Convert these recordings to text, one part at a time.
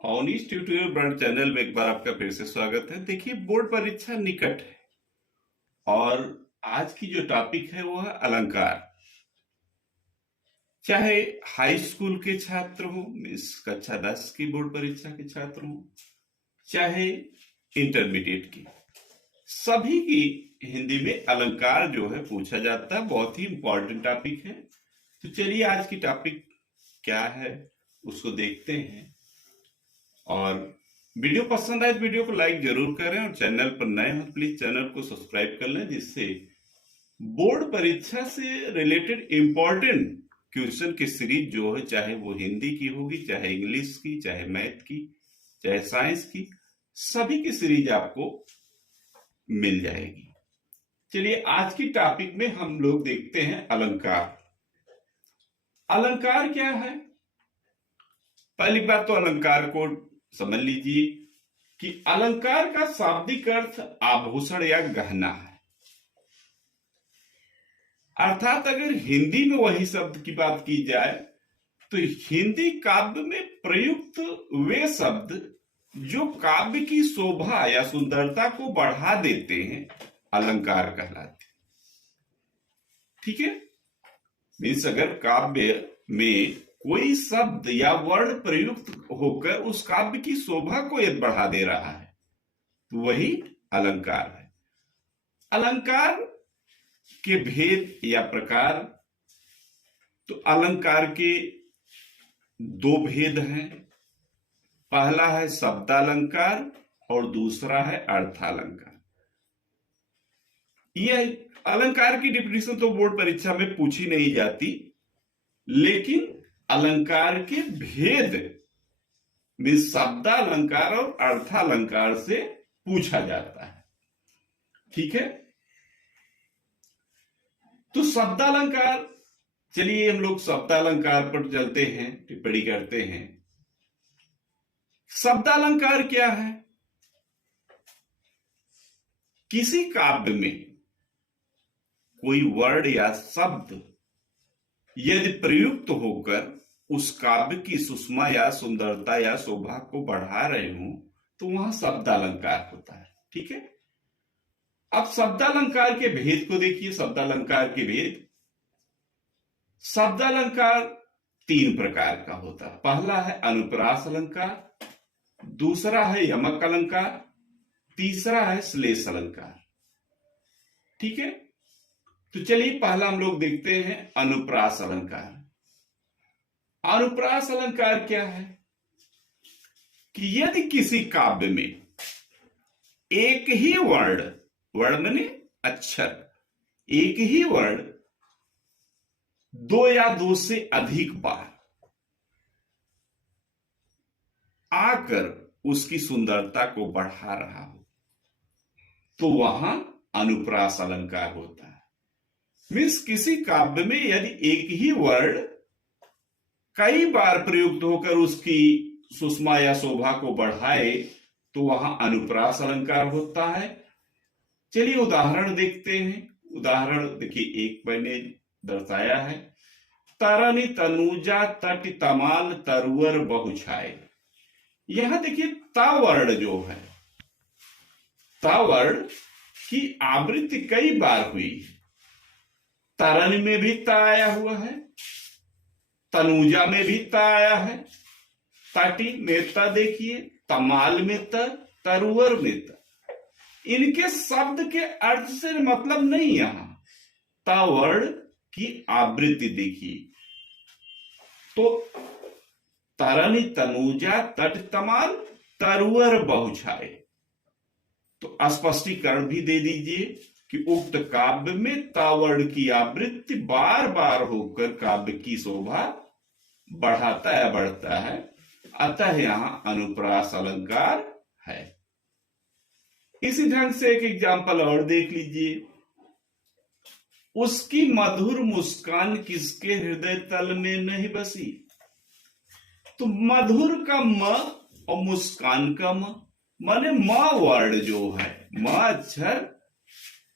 Honest tutorial brand channel में एक बार आपका फिर से स्वागत है। देखिए, बोर्ड परीक्षा निकट है और आज की जो टॉपिक है वो है अलंकार। चाहे हाई स्कूल के छात्र हो, इस कक्षा 10 की बोर्ड परीक्षा के छात्र हो, चाहे इंटरमीडिएट की, सभी की हिंदी में अलंकार जो है पूछा जाता है। बहुत ही इंपॉर्टेंट टॉपिक है। तो चलिए आज की टॉपिक क्या है उसको देखते हैं। और वीडियो पसंद आए तो वीडियो को लाइक जरूर करें और चैनल पर नए हो प्लीज चैनल को सब्सक्राइब कर लें, जिससे बोर्ड परीक्षा से रिलेटेड इंपॉर्टेंट क्वेश्चन की सीरीज जो है, चाहे वो हिंदी की होगी, चाहे इंग्लिश की, चाहे मैथ की, चाहे साइंस की, सभी की सीरीज आपको मिल जाएगी। चलिए आज की टॉपिक में हम लोग देखते हैं अलंकार। अलंकार क्या है? पहली बात तो अलंकार को समझ लीजिए कि अलंकार का शाब्दिक अर्थ आभूषण या गहना है। अर्थात अगर हिंदी में वही शब्द की बात की जाए तो हिंदी काव्य में प्रयुक्त वे शब्द जो काव्य की शोभा या सुंदरता को बढ़ा देते हैं अलंकार कहलाते। ठीक है, मीन्स अगर काव्य में कोई शब्द या वर्ण प्रयुक्त होकर उस काव्य की शोभा को यदि बढ़ा दे रहा है तो वही अलंकार है। अलंकार के भेद या प्रकार, तो अलंकार के दो भेद हैं। पहला है शब्दालंकार और दूसरा है अर्थालंकार। यह अलंकार की डिफिनेशन तो बोर्ड परीक्षा में पूछी नहीं जाती, लेकिन अलंकार के भेद में शब्दालंकार और अर्थालंकार से पूछा जाता है। ठीक है, तो शब्दालंकार, चलिए हम लोग शब्दालंकार पर चलते हैं, टिप्पणी करते हैं। शब्दालंकार क्या है? किसी काव्य में कोई वर्ण या शब्द यदि प्रयुक्त होकर उस काव्य की सुषमा या सुंदरता या शोभा को बढ़ा रहे हो तो वहां शब्दालंकार होता है। ठीक है, अब शब्दालंकार के भेद को देखिए। शब्दालंकार के भेद, शब्दालंकार तीन प्रकार का होता है। पहला है अनुप्रास अलंकार, दूसरा है यमक अलंकार, तीसरा है श्लेष अलंकार। ठीक है, तो चलिए पहला हम लोग देखते हैं अनुप्रास अलंकार। अनुप्रास अलंकार क्या है कि यदि किसी काव्य में एक ही वर्ण, वर्ण माने अक्षर, एक ही वर्ण दो या दो से अधिक बार आकर उसकी सुंदरता को बढ़ा रहा हो तो वहां अनुप्रास अलंकार होता है। मीन्स किसी काव्य में यदि एक ही वर्ण कई बार प्रयुक्त होकर उसकी सुषमा या शोभा को बढ़ाए तो वहां अनुप्रास अलंकार होता है। चलिए उदाहरण देखते हैं। उदाहरण देखिए, एक मैंने दर्शाया है, तरनी तनुजा तट तमाल तरुवर बहुछाए। यहां देखिए ता वर्ण जो है, ता वर्ण की आवृत्ति कई बार हुई। तरन में भी ता आया हुआ है, तनुजा में भी ता आया है, तटी में ता देखिए, तमाल में ता, तरुवर में ता। इनके शब्द के अर्थ से मतलब नहीं, यहां ता वर्ण की आवृत्ति देखिए। तो तरनी तनुजा तट तमाल तरुवर बहुछाए, तो स्पष्टीकरण भी दे दीजिए कि उक्त काव्य में तावर्ण की आवृत्ति बार बार होकर काव्य की शोभा बढ़ाता है, बढ़ता है, अतः यहां अनुप्रास अलंकार है। इसी ढंग से एक एग्जाम्पल और देख लीजिए। उसकी मधुर मुस्कान किसके हृदय तल में नहीं बसी। तो मधुर का म और मुस्कान का म, माने म वर्ण जो है, म अक्षर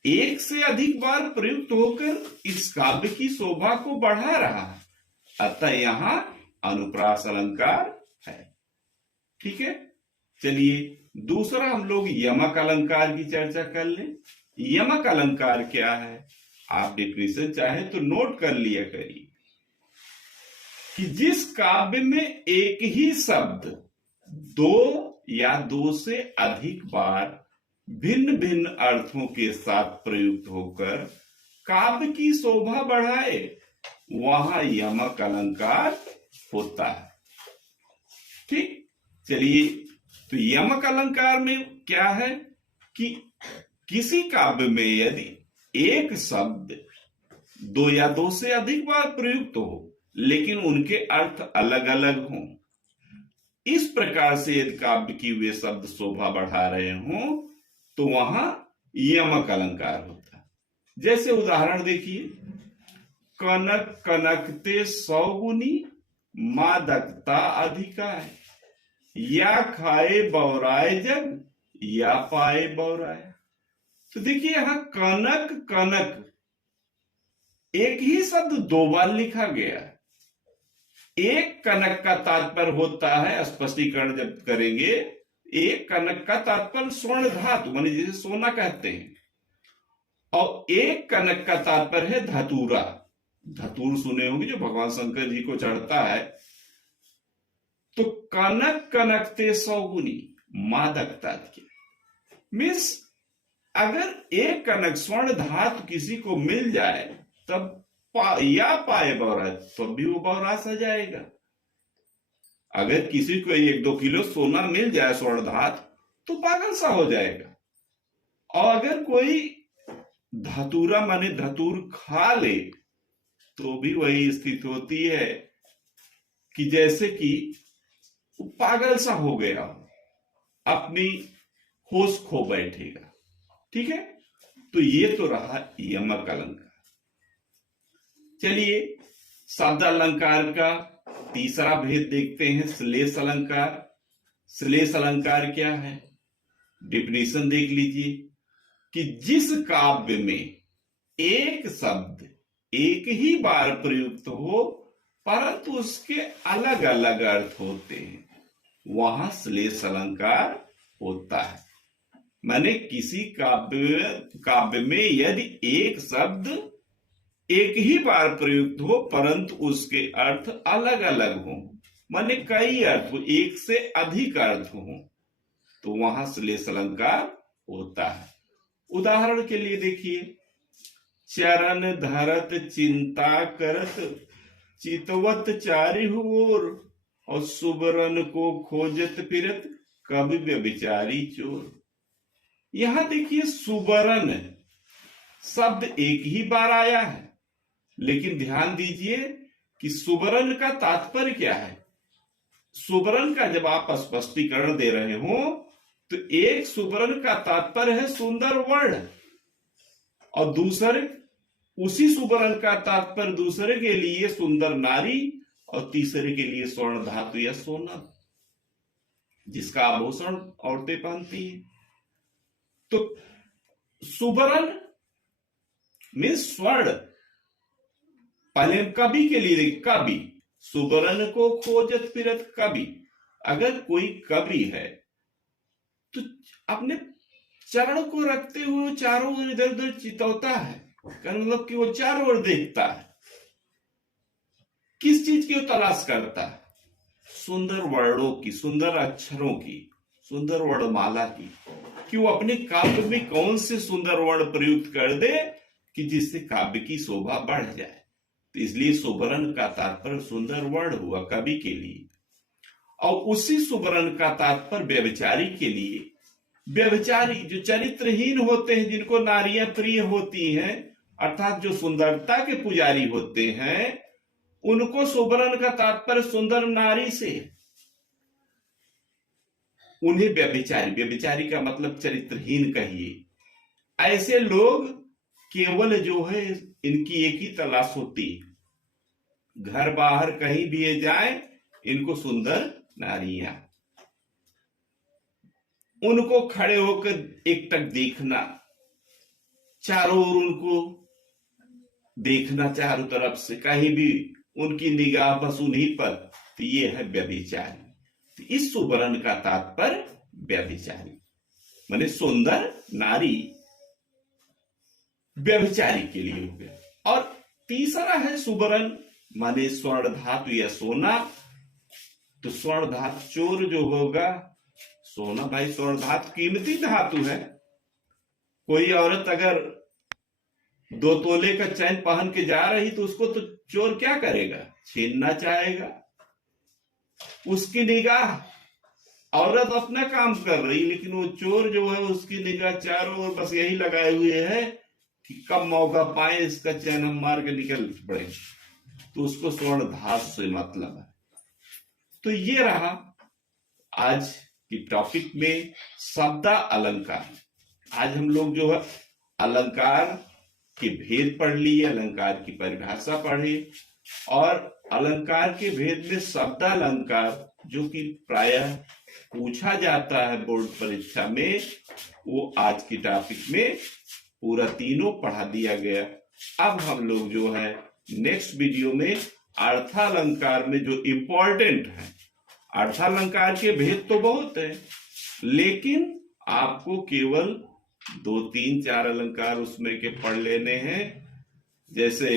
एक से अधिक बार प्रयुक्त होकर इस काव्य की शोभा को बढ़ा रहा है, अतः यहां अनुप्रास अलंकार है। ठीक है, चलिए दूसरा हम लोग यमक अलंकार की चर्चा कर लें। यमक अलंकार क्या है, आप डिफिनेशन चाहे तो नोट कर लिया करिए कि जिस काव्य में एक ही शब्द दो या दो से अधिक बार भिन्न भिन्न अर्थों के साथ प्रयुक्त होकर काव्य की शोभा बढ़ाए, वहां यमक अलंकार होता है। ठीक, चलिए तो यमक अलंकार में क्या है कि किसी काव्य में यदि एक शब्द दो या दो से अधिक बार प्रयुक्त हो लेकिन उनके अर्थ अलग अलग हों, इस प्रकार से यदि काव्य की वे शब्द शोभा बढ़ा रहे हों तो वहां यमक अलंकार होता है। जैसे उदाहरण देखिए, कनक कनकते 100 गुनी मादकता अधिकाय, या खाए बौराए जग या पाए बौराया। तो देखिए यहां कनक कनक एक ही शब्द दो बार लिखा गया है। एक कनक का तात्पर्य होता है, स्पष्टीकरण जब करेंगे, एक कनक का तात्पर्य स्वर्ण धातु माने जिसे सोना कहते हैं, और एक कनक का तात्पर्य है धतूरा। धतूर सुने होंगे जो भगवान शंकर जी को चढ़ता है। तो कनक कनकते 100 गुनी मादकता मीन्स अगर एक कनक स्वर्ण धातु किसी को मिल जाए तब या पाए बौरा, तो भी वो बौरा सा जाएगा। अगर किसी को 1-2 किलो सोना मिल जाए स्वर्ण धातु तो पागल सा हो जाएगा। और अगर कोई धतूरा माने धतूर खा ले तो भी वही स्थिति होती है कि जैसे कि पागल सा हो गया, अपनी होश खो बैठेगा। ठीक है, तो ये तो रहा यमक अलंकार। चलिए शब्द अलंकार का तीसरा भेद देखते हैं, श्लेष अलंकार। श्लेष अलंकार क्या है, डिफिनेशन देख लीजिए कि जिस काव्य में एक शब्द एक ही बार प्रयुक्त हो परंतु उसके अलग अलग अर्थ होते हैं, वहां श्लेष अलंकार होता है। माने किसी काव्य में यदि एक शब्द एक ही बार प्रयुक्त हो परंतु उसके अर्थ अलग अलग हो, माने कई अर्थ हो, एक से अधिक अर्थ हो, तो वहां श्लेष अलंकार होता है। उदाहरण के लिए देखिए, चरण धरत चिंता करत चितवत चारिहुर, और सुबरन को खोजत फिरत कवि व्यभिचारी चोर। यहां देखिए सुबरन शब्द एक ही बार आया है, लेकिन ध्यान दीजिए कि सुबरन का तात्पर्य क्या है। सुबरन का जब आप स्पष्टीकरण दे रहे हो तो एक सुबरन का तात्पर्य है सुंदर वर्ण, और दूसरे उसी सुबरन का तात्पर्य दूसरे के लिए सुंदर नारी, और तीसरे के लिए स्वर्ण धातु या सोना जिसका आभूषण औरतें पहनती हैं। तो सुबरन मीन्स स्वर्ण। पहले कवि के लिए कवि, सुबरन को खोजत फिरत कवि। अगर कोई कवि है तो अपने चरण को रखते हुए चारों ओर इधर उधर चितौता है, मतलब कि वो चारों ओर देखता है। किस चीज की वो तलाश करता है, सुंदर वर्णों की, सुंदर अक्षरों की, सुंदर वर्णमाला की, कि वो अपने काव्य में कौन से सुंदर वर्ण प्रयुक्त कर दे कि जिससे काव्य की शोभा बढ़ जाए। तो इसलिए सुबरन का तात्पर्य सुंदर वर्ण हुआ कवि के लिए, और उसी सुबरन का तात्पर्य व्यभिचारी के लिए। व्यभिचारी जो चरित्रहीन होते हैं, जिनको नारियां प्रिय होती हैं, अर्थात जो सुंदरता के पुजारी होते हैं, उनको सुबरन का तात्पर्य सुंदर नारी से। उन्हें व्यभिचारी, व्यभिचारी का मतलब चरित्रहीन कहिए। ऐसे लोग केवल जो है इनकी एक ही तलाश होती है, घर बाहर कहीं भी ये जाए इनको सुंदर नारियां, उनको खड़े होकर एकटक देखना, चारों ओर उनको देखना, चारों तरफ से कहीं भी उनकी निगाह बस उन्हीं पर, तो ये है व्यभिचारी। तो इस सुवर्ण का तात्पर्य व्यभिचारी, माने सुंदर नारी व्यभिचारी के लिए हो गया। और तीसरा है सुवर्ण, माने स्वर्ण धातु या सोना। तो स्वर्ण धातु चोर जो होगा, सोना भाई स्वर्ण धातु कीमती धातु है। कोई औरत अगर 2 तोले का चैन पहन के जा रही तो उसको तो चोर क्या करेगा, छीनना चाहेगा। उसकी निगाह, औरत अपना काम कर रही, लेकिन वो चोर जो है उसकी निगाह चारों ओर बस यही लगाए हुए है कि कब मौका पाए इसका चैन हम मार के निकल पड़े। तो उसको स्वर्ण धातु से मतलब है। तो ये रहा आज की टॉपिक में शब्द अलंकार। आज हम लोग जो है अलंकार के भेद पढ़ लिए, अलंकार की परिभाषा पढ़ी, और अलंकार के भेद में शब्द अलंकार जो कि प्रायः पूछा जाता है बोर्ड परीक्षा में, वो आज की टॉपिक में पूरा तीनों पढ़ा दिया गया। अब हम लोग जो है नेक्स्ट वीडियो में अर्थालंकार में जो इंपॉर्टेंट है, अर्थालंकार के भेद तो बहुत है, लेकिन आपको केवल 2, 3, 4 अलंकार उसमें के पढ़ लेने हैं। जैसे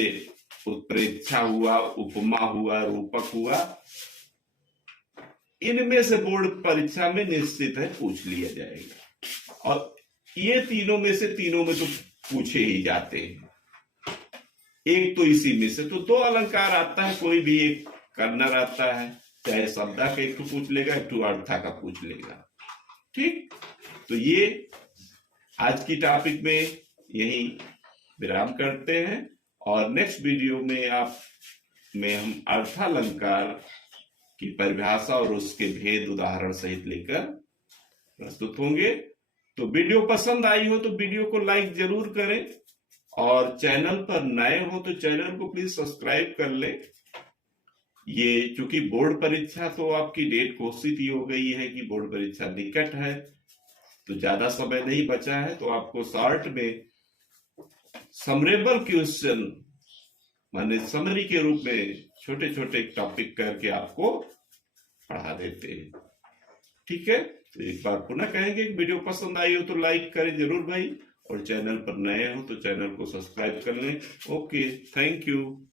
उत्प्रेक्षा हुआ, उपमा हुआ, रूपक हुआ, इनमें से बोर्ड परीक्षा में निश्चित है पूछ लिया जाएगा। और ये तीनों में तो पूछे ही जाते हैं। एक तो इसी में से तो 2 अलंकार आता है, कोई भी एक करना रहता है, चाहे शब्द का एक तो पूछ लेगा, एक तो अर्था का पूछ लेगा। ठीक, तो ये आज की टॉपिक में यही विराम करते हैं, और नेक्स्ट वीडियो में हम अर्थालंकार की परिभाषा और उसके भेद उदाहरण सहित लेकर प्रस्तुत होंगे। तो वीडियो पसंद आई हो तो वीडियो को लाइक जरूर करें, और चैनल पर नए हो तो चैनल को प्लीज सब्सक्राइब कर लें। ये चूंकि बोर्ड परीक्षा तो आपकी डेट घोषित ही हो गई है कि बोर्ड परीक्षा निकट है, तो ज्यादा समय नहीं बचा है, तो आपको शॉर्ट में समरेबल क्वेश्चन माने समरी के रूप में छोटे छोटे टॉपिक करके आपको पढ़ा देते हैं। ठीक है, तो एक बार पुनः कहेंगे कि वीडियो पसंद आई हो तो लाइक करें जरूर भाई, और चैनल पर नए हो तो चैनल को सब्सक्राइब कर लें। Okay, thank you.